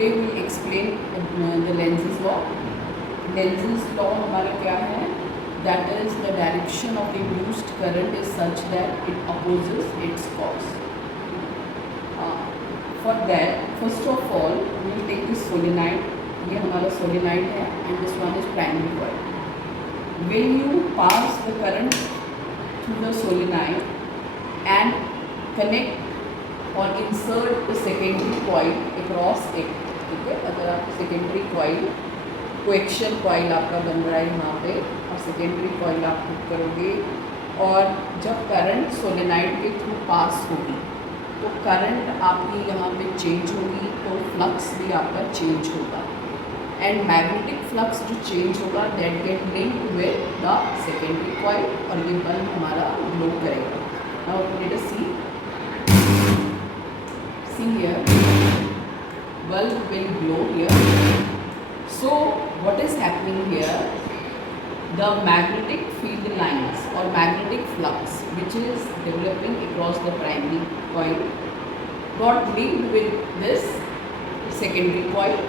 Today we explain the Lenz's law. Lenz's law हमारा क्या है? That is the direction of the induced current is such that it opposes its cause. For that first of all we will take this solenoid. ये हमारा solenoid है and this one is primary coil. When you pass the current through the solenoid and connect or insert the secondary coil across it, ठीक है? अगर आप secondary coil coaxial coil आपका बन रहा है यहाँ पे और secondary coil आप hook करोगे और जब current solenoid के थ्रू पास होगी तो current आपकी यहाँ पे चेंज होगी तो फ्लक्स भी आपका चेंज होगा एंड मैग्नेटिक फ्लक्स जो चेंज होगा that get linked with the secondary coil और ये बल्ब हमारा ग्लो करेगा। Now let us see here bulb will glow here. So what is happening here? The magnetic field lines और magnetic flux which is developing across the primary coil got linked with this secondary coil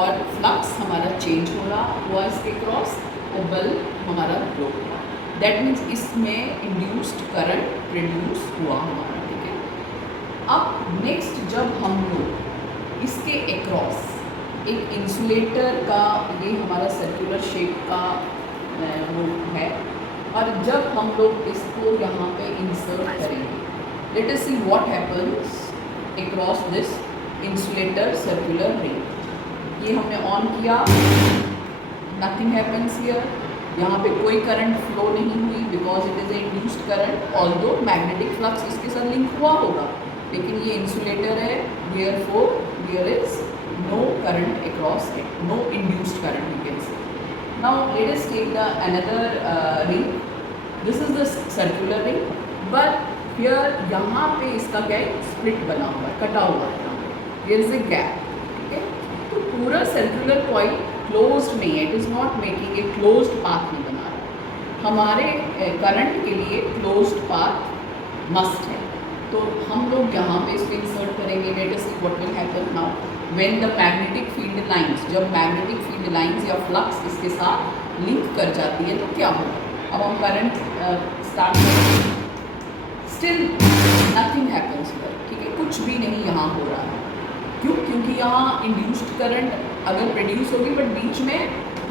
और flux हमारा change हो रहा हुआ इसके cross और bulb हमारा glow हुआ। दैट मीन्स इसमें इंड्यूस्ड करंट प्रोड्यूस हुआ हमारा, ठीक है। अब नेक्स्ट जब हम लोग इसके अक्रॉस एक इंसुलेटर का, ये हमारा सर्कुलर शेप का वो है, और जब हम लोग इसको यहाँ पे इंसर्ट करेंगे, late us see what happens across this insulator circular ring. ये हमने ऑन किया, नथिंग हैपन्स हियर। यहाँ पे कोई करंट फ्लो नहीं हुई because it is a induced current, although magnetic flux इसके साथ लिंक हुआ होगा, लेकिन ये इंसुलेटर है, therefore there is no current across it, no induced current you can say. Now let us take the another ring. This is the circular ring but here यहाँ पे इसका क्या है? स्प्लिट बना हुआ है, कटा हुआ है, यहाँ पे देयर इज ए गैप, ठीक है। तो पूरा सर्कुलर कॉइल क्लोज्ड नहीं है, it is not making a closed path नहीं बना रहा। हमारे करंट के लिए क्लोज्ड पाथ मस्ट है, तो हम लोग यहाँ पे इसको इंसर्ट करेंगे। Late us see what will happen now when the magnetic field lines, जब मैग्नेटिक फील्ड लाइंस या फ्लक्स इसके साथ लिंक कर जाती है तो क्या होगा? अब हम करंट स्टार्ट करेंगे, स्टिल नथिंग हैपन्स हियर, ठीक है, कुछ भी नहीं यहाँ हो रहा है। क्यों? क्योंकि यहाँ इंड्यूस्ड करंट अगर प्रोड्यूस होगी बट बीच में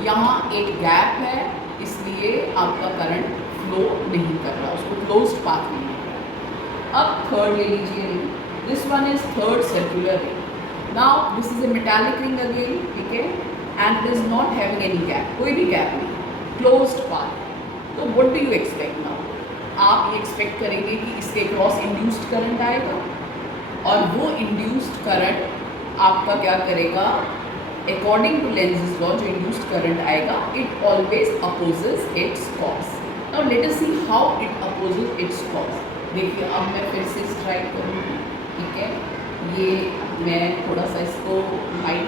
यहाँ एक गैप है, इसलिए आपका करंट फ्लो नहीं कर रहा, उसको क्लोज्ड पाथ नहीं कर रहा। अब थर्ड ले लीजिए ring, this one is third circular ring. Now this is a metallic ring again, ठीक है, and it is not having any gap, कोई भी गैप नहीं, क्लोज्ड पाथ। तो what do you expect now? आप ये एक्सपेक्ट करेंगे कि इसके क्रॉस इंड्यूस्ड करंट आएगा और वो इंड्यूस्ड करंट आपका क्या करेगा? अकॉर्डिंग टू लेंज़ेज लॉ जो इंड्यूस्ड करंट आएगा it always opposes its cause. Now let us see how it opposes its cause. देखिए अब मैं फिर से स्ट्राइक करूँगी, ठीक है, ये मैं थोड़ा सा इसको हाइट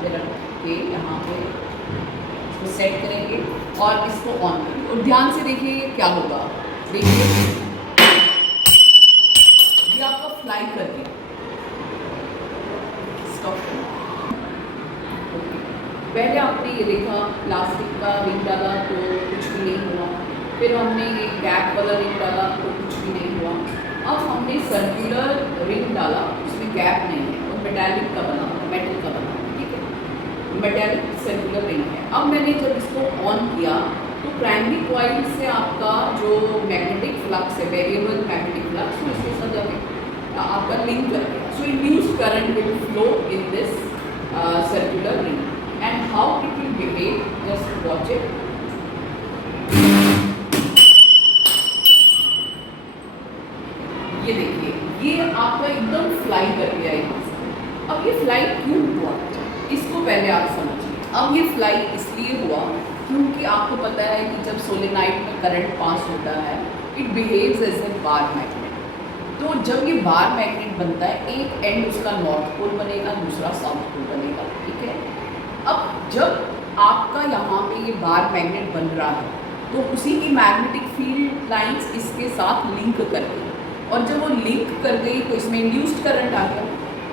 पे रख के यहाँ पे इसको सेट करेंगे और इसको ऑन करेंगे और ध्यान से देखिए क्या होगा। देखिए ये आपका फ्लाई कर दिया, पहले आपने ये देखा प्लास्टिक का रिंग डाला तो कुछ भी नहीं हुआ, फिर हमने ये गैप वाला रिंग डाला तो कुछ भी नहीं हुआ। अब हमने सर्कुलर रिंग डाला, उसमें गैप नहीं है और मेटालिक का बना हुआ, मेटल का बना हुआ, ठीक है, मेटालिक सर्कुलर रिंग है। अब मैंने जब इसको ऑन किया तो प्राइमरी कॉइल से आपका जो मैग्नेटिक फ्लक्स है, वेरिएबल मैग्नेटिक फ्लक्स, तो इसके साथ जब आपका लिंक कर गया, so induced current will flow in this circular ring and how it will behave, just watch it. ये देखिए ये आपका एकदम फ्लाई कर गया यहाँ से। अब ये फ्लाई क्यों हुआ इसको पहले आप समझिए। अब ये फ्लाई इसलिए हुआ क्योंकि आपको पता है कि जब सोलेनाइड में करंट पास होता है it behaves as a bar magnet. तो जब ये बार मैग्नेट बनता है एक एंड उसका नॉर्थ पोल बनेगा, दूसरा साउथ पोल बनेगा, ठीक है। अब जब आपका यहाँ पे ये बार मैग्नेट बन रहा है तो उसी की मैग्नेटिक फील्ड लाइंस इसके साथ लिंक कर गई और जब वो लिंक कर गई तो इसमें इंड्यूस्ड करंट आ गया।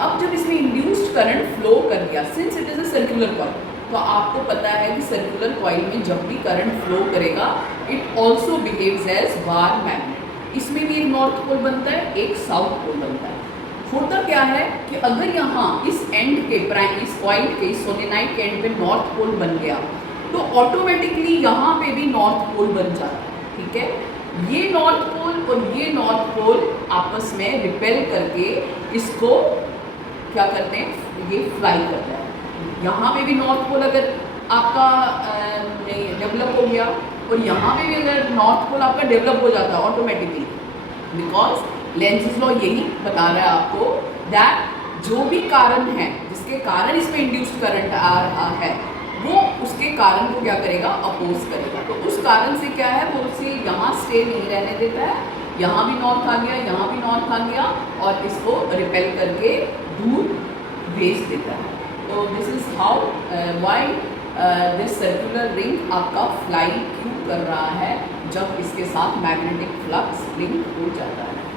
अब जब इसमें इंड्यूस्ड करंट फ्लो कर गया, since it is a circular coil, तो आपको पता है कि सर्कुलर कॉइल में जब भी करंट फ्लो करेगा it also behaves as bar magnet. इसमें भी एक नॉर्थ पोल बनता है, एक साउथ पोल बनता है। होता क्या है कि अगर यहाँ इस एंड के इस कॉइल के सोलेनाइड के एंड पे नॉर्थ पोल बन गया तो ऑटोमेटिकली यहाँ पे भी नॉर्थ पोल बन जाता है, ठीक है। ये नॉर्थ पोल और ये नॉर्थ पोल आपस में रिपेल करके इसको क्या करते हैं, ये फ्लाई करता है। यहाँ पे भी नॉर्थ पोल अगर आपका डेवलप हो गया और यहाँ पे भी अगर नॉर्थ पोल आपका डेवलप हो जाता है ऑटोमेटिकली, बिकॉज लेंज़ लॉ यही बता रहा है आपको दैट जो भी कारण है जिसके कारण इसमें इंड्यूस्ड करंट आ रहा है वो उसके कारण को क्या करेगा, अपोज करेगा। तो उस कारण से क्या है, वो उसे यहाँ स्टे नहीं रहने देता है, यहाँ भी नॉर्थ आ गया, यहाँ भी नॉर्थ आ गया और इसको रिपेल करके दूर भेज देता है। तो this is how why this circular ring आपका फ्लाई क्यों कर रहा है जब इसके साथ मैग्नेटिक फ्लक्स लिंक हो जाता है।